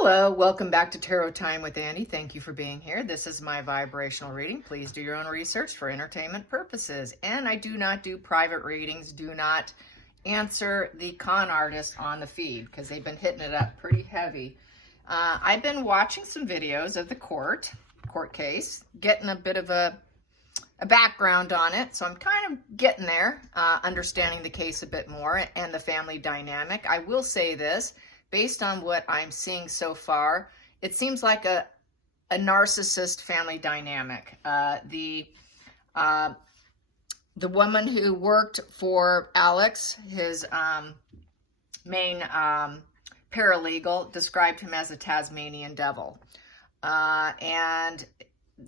Hello, welcome back to Tarot Time with Andy. Thank you for being here. This is my vibrational reading. Please do your own research for entertainment purposes. And I do not do private readings. Do not answer the con artist on the feed because they've been hitting it up pretty heavy. I've been watching some videos of the court case, getting a bit of a background on it. So I'm kind of getting there, understanding the case a bit more and the family dynamic. I will say this. Based on what I'm seeing so far, it seems like a narcissist family dynamic. The woman who worked for Alex, his main paralegal, described him as a Tasmanian devil. And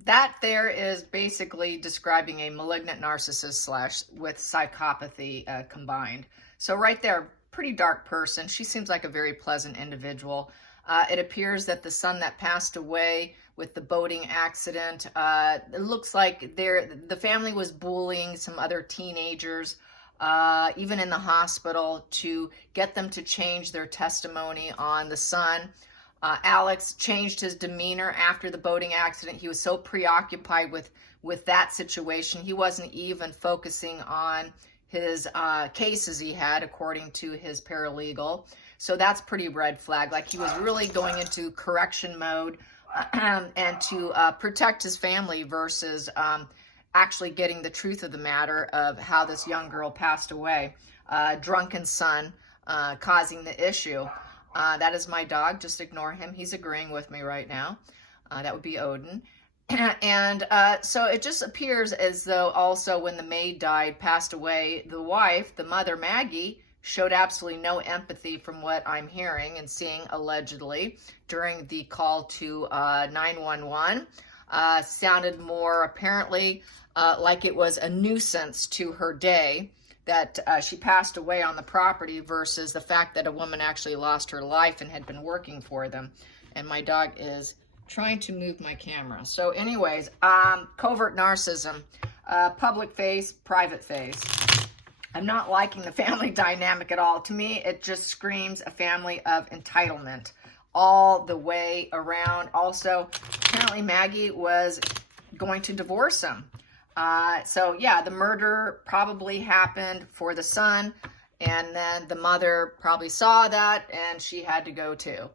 that there is basically describing a malignant narcissist with psychopathy combined. So right there, pretty dark person. She seems like a very pleasant individual. It appears that the son that passed away with the boating accident, it looks like the family was bullying some other teenagers, even in the hospital, to get them to change their testimony on the son. Alex changed his demeanor after the boating accident. He was so preoccupied with that situation, he wasn't even focusing on his cases he had, according to his paralegal. So that's pretty red flag. Like, he was really going into correction mode and to protect his family versus actually getting the truth of the matter of how this young girl passed away. Drunken son causing the issue. That is my dog. Just ignore him. He's agreeing with me right now. That would be Odin. And so it just appears as though also when the maid died, passed away, the wife, the mother, Maggie, showed absolutely no empathy from what I'm hearing and seeing allegedly during the call to 911. Sounded more apparently like it was a nuisance to her day that she passed away on the property versus the fact that a woman actually lost her life and had been working for them. And my dog is trying to move my camera. So anyways, covert narcissism, public face, private face. I'm not liking the family dynamic at all. To me, it just screams a family of entitlement all the way around. Also, apparently Maggie was going to divorce him. So yeah, the murder probably happened for the son, and then the mother probably saw that and she had to go too.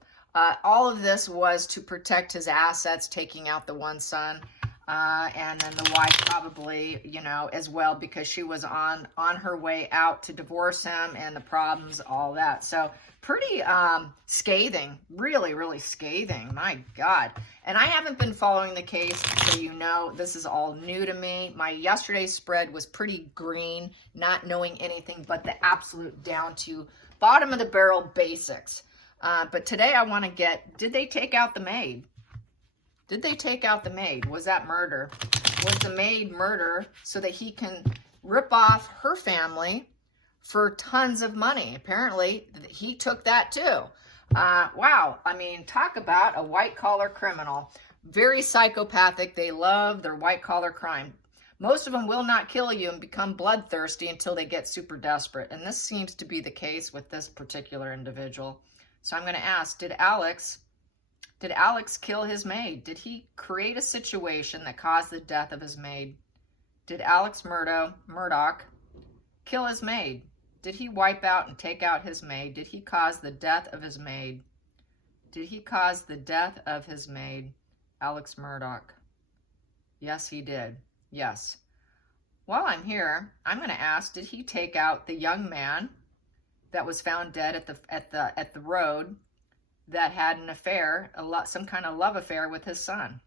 All of this was to protect his assets, taking out the one son, and then the wife probably, as well, because she was on her way out to divorce him and the problems, all that. So pretty scathing, really, really scathing. My God. And I haven't been following the case, so this is all new to me. My yesterday's spread was pretty green, not knowing anything but the absolute down to bottom of the barrel basics. But today I want to did they take out the maid? Did they take out the maid? Was that murder? Was the maid murder so that he can rip off her family for tons of money? Apparently, he took that too. Wow. I mean, talk about a white-collar criminal. Very psychopathic. They love their white-collar crime. Most of them will not kill you and become bloodthirsty until they get super desperate. And this seems to be the case with this particular individual. So I'm going to ask, did Alex kill his maid? Did he create a situation that caused the death of his maid? Did Alex Murdaugh kill his maid? Did he wipe out and take out his maid? Did he cause the death of his maid? Did he cause the death of his maid, Alex Murdaugh? Yes, he did. Yes. While I'm here, I'm going to ask, did he take out the young man that was found dead at the road that had an affair, some kind of love affair with his son?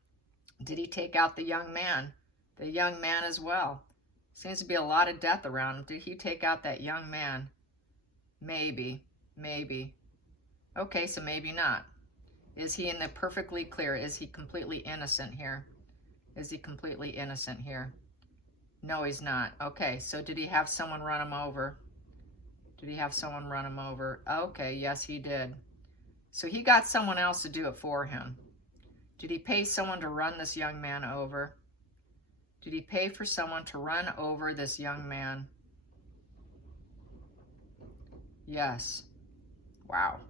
Did he take out the young man? The young man as well. Seems to be a lot of death around him. Did he take out that young man? Maybe. Okay, so maybe not. Is he in the perfectly clear? Is he completely innocent here? Is he completely innocent here? No, he's not. Okay, so did he have someone run him over? Did he have someone run him over? Okay, yes, he did. So he got someone else to do it for him. Did he pay someone to run this young man over? Did he pay for someone to run over this young man? Yes. Wow.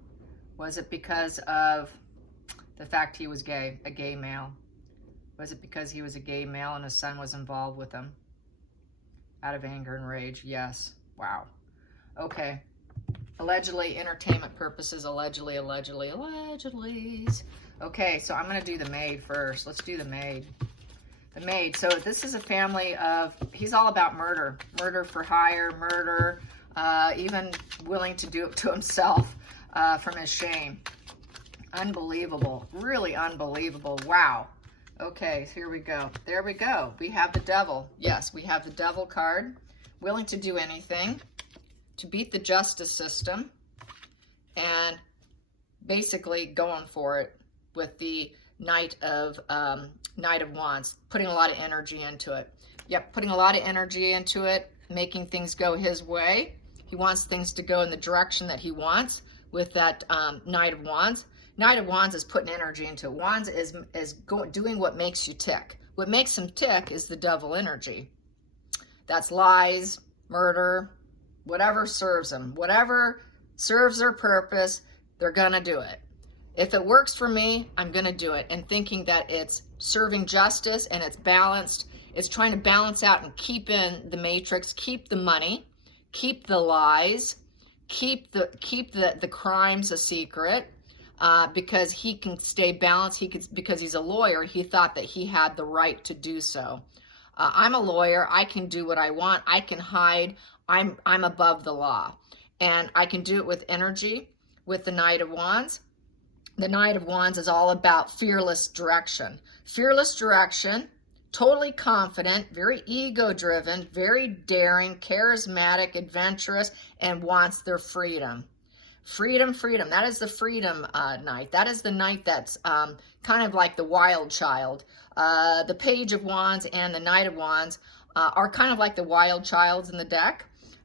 Was it because of The fact he was gay, a gay male. Was it because he was a gay male and his son was involved with him? Out of anger and rage, yes. Wow. Okay. Allegedly, entertainment purposes, allegedly. Okay, so I'm going to do the maid first. Let's do the maid. The maid. So this is a family of, he's all about murder. Murder for hire, murder, even willing to do it to himself from his shame. Unbelievable. Really unbelievable. Wow. Okay, so here we go. There we go. We have the devil. Yes, we have the devil card. Willing to do anything to beat the justice system, and basically going for it with the Knight of Wands, putting a lot of energy into it. Yep, putting a lot of energy into it, making things go his way. He wants things to go in the direction that he wants with that Knight of Wands. Knight of Wands is putting energy into it. Wands is doing what makes you tick. What makes him tick is the devil energy. That's lies, murder, whatever serves them. Whatever serves their purpose, they're going to do it. If it works for me, I'm going to do it. And thinking that it's serving justice and it's balanced. It's trying to balance out and keep in the matrix, keep the money, keep the lies, keep the crimes a secret. Because he can stay balanced, because he's a lawyer, he thought that he had the right to do so. I'm a lawyer, I can do what I want, I can hide, I'm above the law. And I can do it with energy, with the Knight of Wands. The Knight of Wands is all about fearless direction. Fearless direction, totally confident, very ego-driven, very daring, charismatic, adventurous, and wants their freedom. Freedom. That is the freedom knight. That is the knight that's kind of like the wild child. The Page of Wands and the Knight of Wands are kind of like the wild childs in the deck.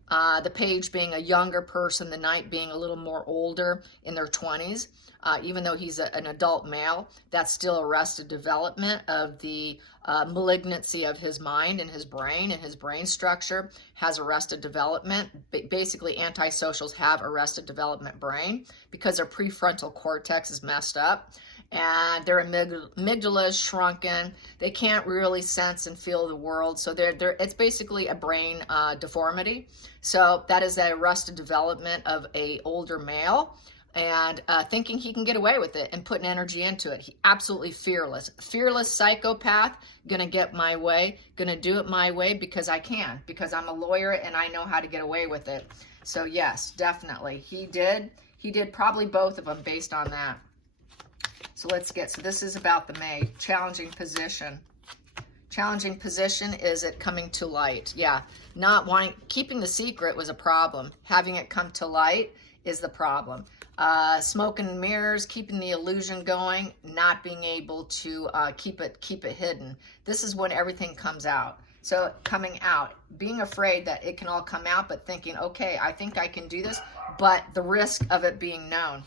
The page being a younger person, the knight being a little more older in their 20s. Even though he's an adult male, that's still arrested development of the malignancy of his mind and his brain structure has arrested development. Basically, antisocials have arrested development brain because their prefrontal cortex is messed up and their amygdala is shrunken. They can't really sense and feel the world. So it's basically a brain deformity. So that is the arrested development of an older male. And thinking he can get away with it and putting energy into it. He absolutely fearless psychopath, gonna get my way, gonna do it my way because I can, because I'm a lawyer and I know how to get away with it. So yes, definitely, he did probably both of them based on that. So so this is about the maid, challenging position. Challenging position is it coming to light. Yeah, keeping the secret was a problem. Having it come to light is the problem. Smoke and mirrors, keeping the illusion going, not being able to keep it hidden. This is when everything comes out. So coming out, being afraid that it can all come out, but thinking, okay, I think I can do this, but the risk of it being known.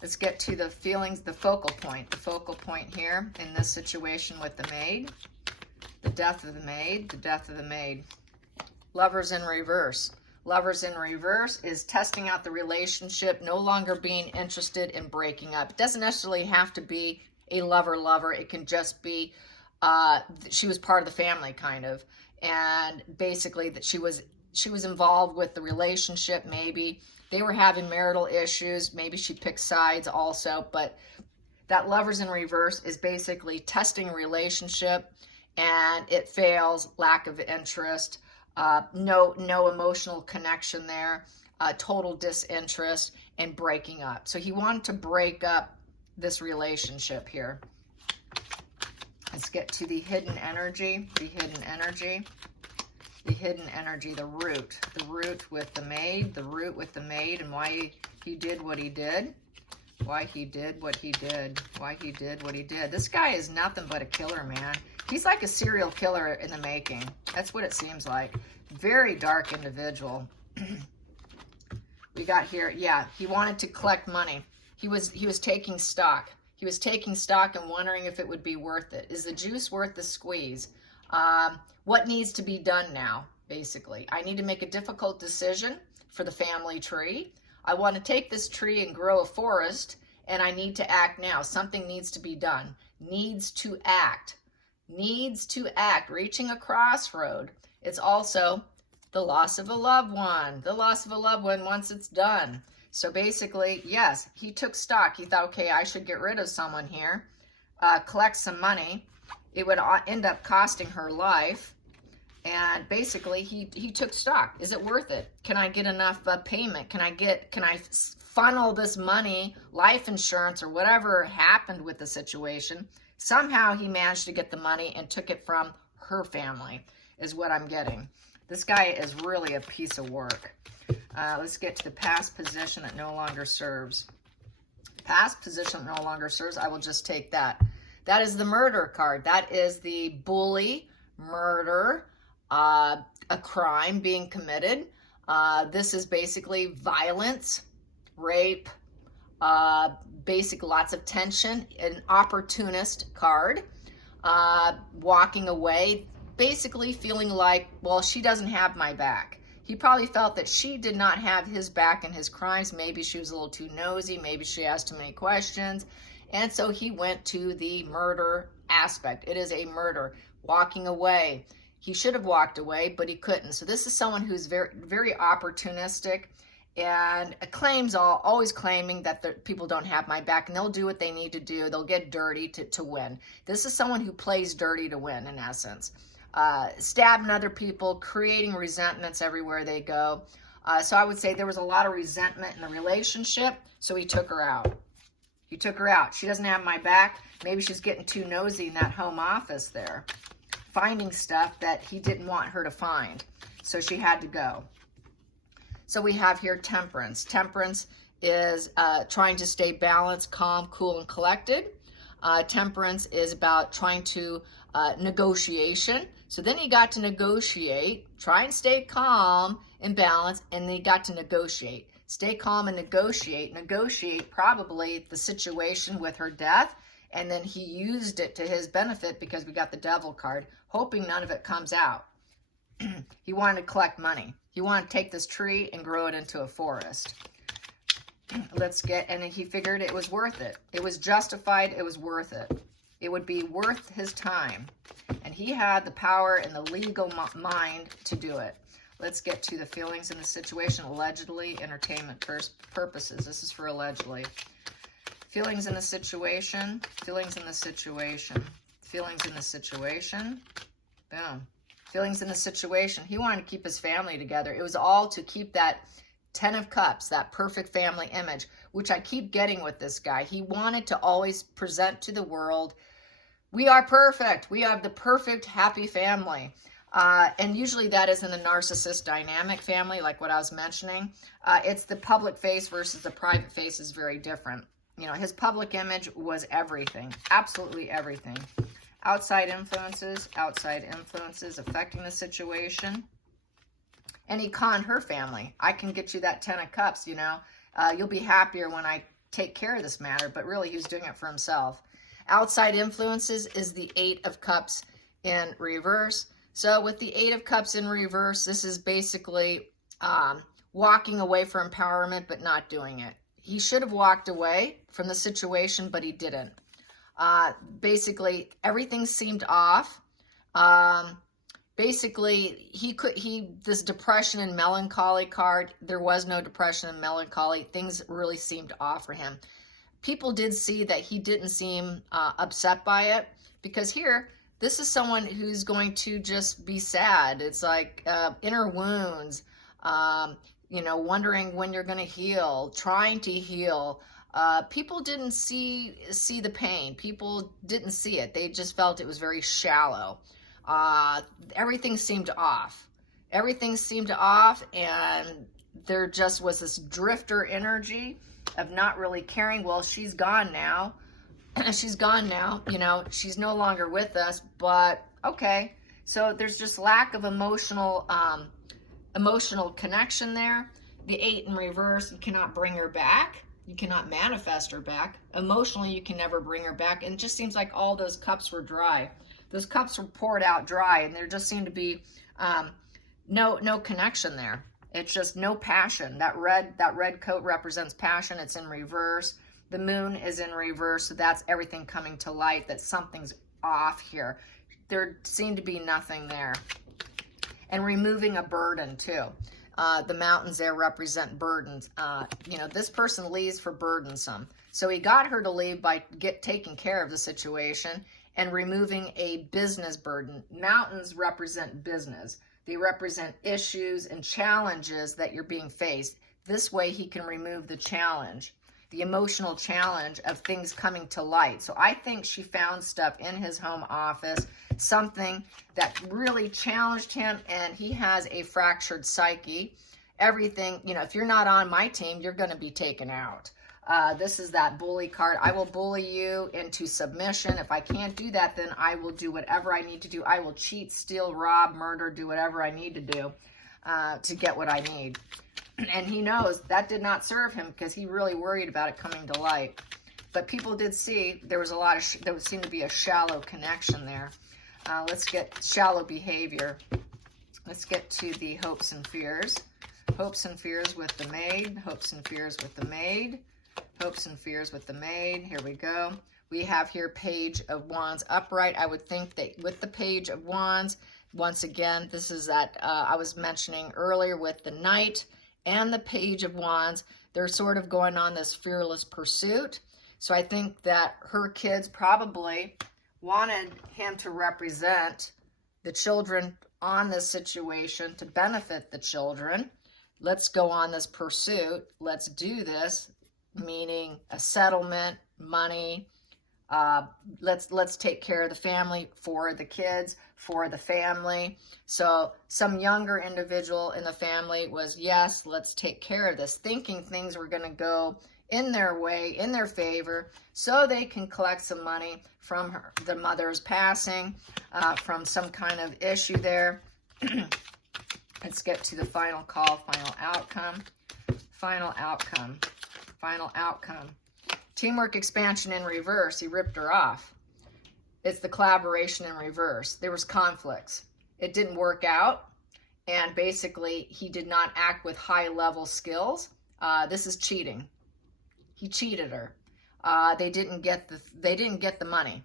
Let's get to the feelings, the focal point here in this situation with the maid. The death of the maid. Lovers in reverse. Lovers in reverse is testing out the relationship, no longer being interested in breaking up. It doesn't necessarily have to be a lover. It can just be she was part of the family, kind of. And basically that she was involved with the relationship, maybe. They were having marital issues. Maybe she picked sides also. But that lovers in reverse is basically testing a relationship and it fails, lack of interest. No emotional connection there, total disinterest, and breaking up. So he wanted to break up this relationship here. Let's get to the hidden energy, the root with the maid, and why he did what he did. This guy is nothing but a killer, man. He's like a serial killer in the making. That's what it seems like. Very dark individual. We got here, yeah, he wanted to collect money. He was taking stock. He was taking stock and wondering if it would be worth it. Is the juice worth the squeeze? What needs to be done now, basically? I need to make a difficult decision for the family tree. I want to take this tree and grow a forest and I need to act now. Something needs to be done. Needs to act. Needs to act. Reaching a crossroad. It's also the loss of a loved one. The loss of a loved one once it's done. So basically, yes, he took stock. He thought, okay, I should get rid of someone here, collect some money. It would end up costing her life. And basically, he took stock. Is it worth it? Can I get enough payment? Can I funnel this money, life insurance, or whatever happened with the situation? Somehow he managed to get the money and took it from her family, is what I'm getting. This guy is really a piece of work. Let's get to the past position that no longer serves. Past position that no longer serves, I will just take that. That is the murder card. That is the bully, murder, a crime being committed. This is basically violence, rape, basic lots of tension, an opportunist card, walking away, basically feeling like, well, she doesn't have my back. He probably felt that she did not have his back in his crimes. Maybe she was a little too nosy. Maybe she asked too many questions. And so he went to the murder aspect. It is a murder. Walking away. He should have walked away, but he couldn't. So this is someone who's very, very opportunistic and always claiming that the people don't have my back, and they'll do what they need to do. They'll get dirty to win. This is someone who plays dirty to win, in essence. Stabbing other people, creating resentments everywhere they go. So I would say there was a lot of resentment in the relationship, so he took her out. He took her out. She doesn't have my back. Maybe she's getting too nosy in that home office there, finding stuff that he didn't want her to find. So she had to go. So we have here temperance. Temperance is trying to stay balanced, calm, cool, and collected. Temperance is about trying to negotiation. So then he got to negotiate, try and stay calm and balanced, and then he got to negotiate. Stay calm and negotiate. Negotiate probably the situation with her death, and then he used it to his benefit because we got the devil card, hoping none of it comes out. He wanted to collect money. He wanted to take this tree and grow it into a forest. And he figured it was worth it. It was justified. It was worth it. It would be worth his time. And he had the power and the legal mind to do it. Let's get to the feelings in the situation. Allegedly, entertainment purposes. This is for allegedly. Feelings in the situation. Feelings in the situation. Feelings in the situation. Boom. Feelings in the situation. He wanted to keep his family together. It was all to keep that 10 of Cups, that perfect family image, which I keep getting with this guy. He wanted to always present to the world, we are perfect. We have the perfect, happy family. And usually that is in the narcissist dynamic family, like what I was mentioning. It's the public face versus the private face is very different. You know, his public image was everything, absolutely everything. Outside influences affecting the situation. And he conned her family. I can get you that 10 of Cups, you know. You'll be happier when I take care of this matter. But really, he was doing it for himself. Outside influences is the 8 of Cups in reverse. So with the 8 of Cups in reverse, this is basically walking away from empowerment, but not doing it. He should have walked away from the situation, but he didn't. Basically, everything seemed off. Basically, this depression and melancholy card, there was no depression and melancholy. Things really seemed off for him. People did see that he didn't seem upset by it, because here, this is someone who's going to just be sad. It's like inner wounds, you know, wondering when you're going to heal, trying to heal. People didn't see the pain. People didn't see it. They just felt it was very shallow. Everything seemed off. Everything seemed off, and there just was this drifter energy of not really caring. Well, she's gone now. She's gone now. You know, she's no longer with us, but okay. So there's just lack of emotional connection there. The 8 in reverse, you cannot bring her back. You cannot manifest her back. Emotionally, you can never bring her back. And it just seems like all those cups were dry. Those cups were poured out dry, and there just seemed to be no connection there. It's just no passion. That red coat represents passion. It's in reverse. The moon is in reverse, so that's everything coming to light, that something's off here. There seemed to be nothing there. And removing a burden too. The mountains there represent burdens. You know, this person leaves for burdensome. So he got her to leave by taking care of the situation and removing a business burden. Mountains represent business. They represent issues and challenges that you're being faced. This way he can remove the challenge, the emotional challenge of things coming to light. So I think she found stuff in his home office, something that really challenged him, and he has a fractured psyche. Everything, you know, if you're not on my team, you're going to be taken out. This is that bully card. I will bully you into submission. If I can't do that, then I will do whatever I need to do. I will cheat, steal, rob, murder, do whatever I need to do to get what I need. And he knows that did not serve him because he really worried about it coming to light. But people did see there was a lot of, there seemed to be a shallow connection there. Let's get shallow behavior. Let's get to the hopes and fears. Hopes and fears with the maid. Hopes and fears with the maid. Hopes and fears with the maid. Here we go. We have here Page of Wands upright. I would think that with the Page of Wands, once again, this is that I was mentioning earlier with the Knight and the Page of Wands. They're sort of going on this fearless pursuit. So I think that her kids probably wanted him to represent the children on this situation, to benefit the children. Let's go on this pursuit. Let's do this, meaning a settlement, money. Let's take care of the family for the kids, for the family. So some younger individual in the family was, yes, let's take care of this, thinking things were going to go in their way, in their favor, so they can collect some money from the mother's passing, from some kind of issue there. Let's get to the final call, final outcome, final outcome, final outcome. Teamwork expansion in reverse. He ripped her off. It's the collaboration in reverse. There was conflicts. It didn't work out, and basically he did not act with high level skills. This is cheating. He cheated her. They didn't get the money.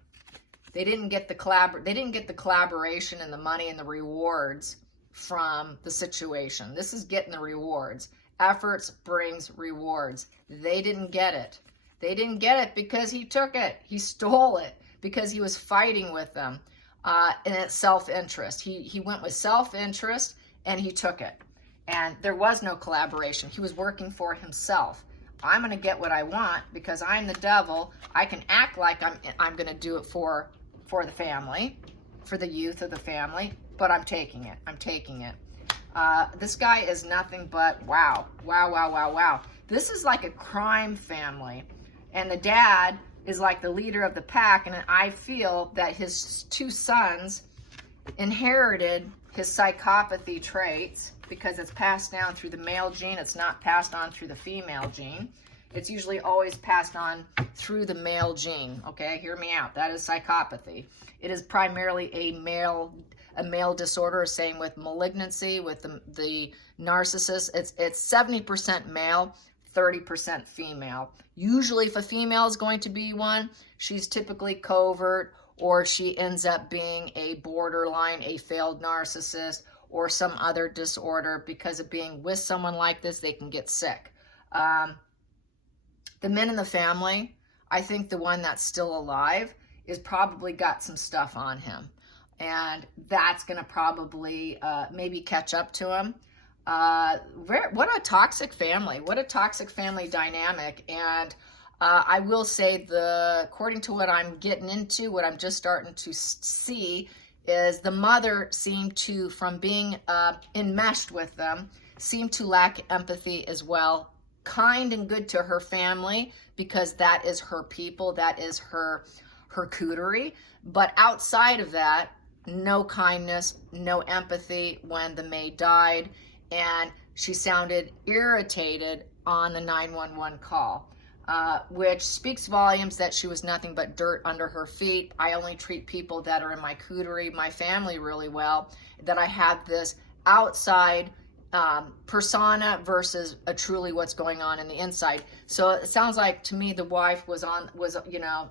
They didn't get the collaboration and the money and the rewards from the situation. This is getting the rewards. Efforts brings rewards. They didn't get it. They didn't get it because he took it. He stole it because he was fighting with them in its self-interest. He went with self-interest and he took it. And there was no collaboration. He was working for himself. I'm going to get what I want because I'm the devil. I can act like I'm going to do it for the family, for the youth of the family, but I'm taking it. I'm taking it. This guy is nothing but wow. Wow, wow, wow, wow. This is like a crime family. And the dad is like the leader of the pack. And I feel that his two sons inherited his psychopathy traits because it's passed down through the male gene. It's not passed on through the female gene. It's usually always passed on through the male gene. Okay, hear me out. That is psychopathy. It is primarily a male disorder. Same with malignancy, with the narcissist. It's 70% male, 30% female. Usually if a female is going to be one, she's typically covert, or she ends up being a borderline, a failed narcissist, or some other disorder. Because of being with someone like this, they can get sick. The men in the family, I think the one that's still alive is probably got some stuff on him. And that's going to probably maybe catch up to him. What a toxic family. What a toxic family dynamic. And I will say, according to what I'm getting into, what I'm just starting to see, is the mother seemed to, from being enmeshed with them, seemed to lack empathy as well. Kind and good to her family because that is her people, that is her cootery. But outside of that, no kindness, no empathy when the maid died, and she sounded irritated on the 911 call. Which speaks volumes that she was nothing but dirt under her feet. I only treat people that are in my cootery, my family, really well, that I have this outside persona versus truly what's going on in the inside. So it sounds like to me the wife was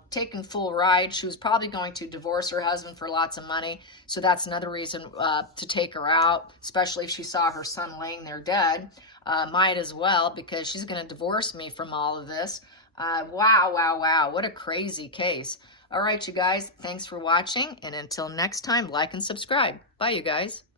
taking full ride. She was probably going to divorce her husband for lots of money. So that's another reason to take her out, especially if she saw her son laying there dead. Might as well, because she's going to divorce me from all of this. Wow. What a crazy case. All right, you guys, thanks for watching. And until next time, like and subscribe. Bye, you guys.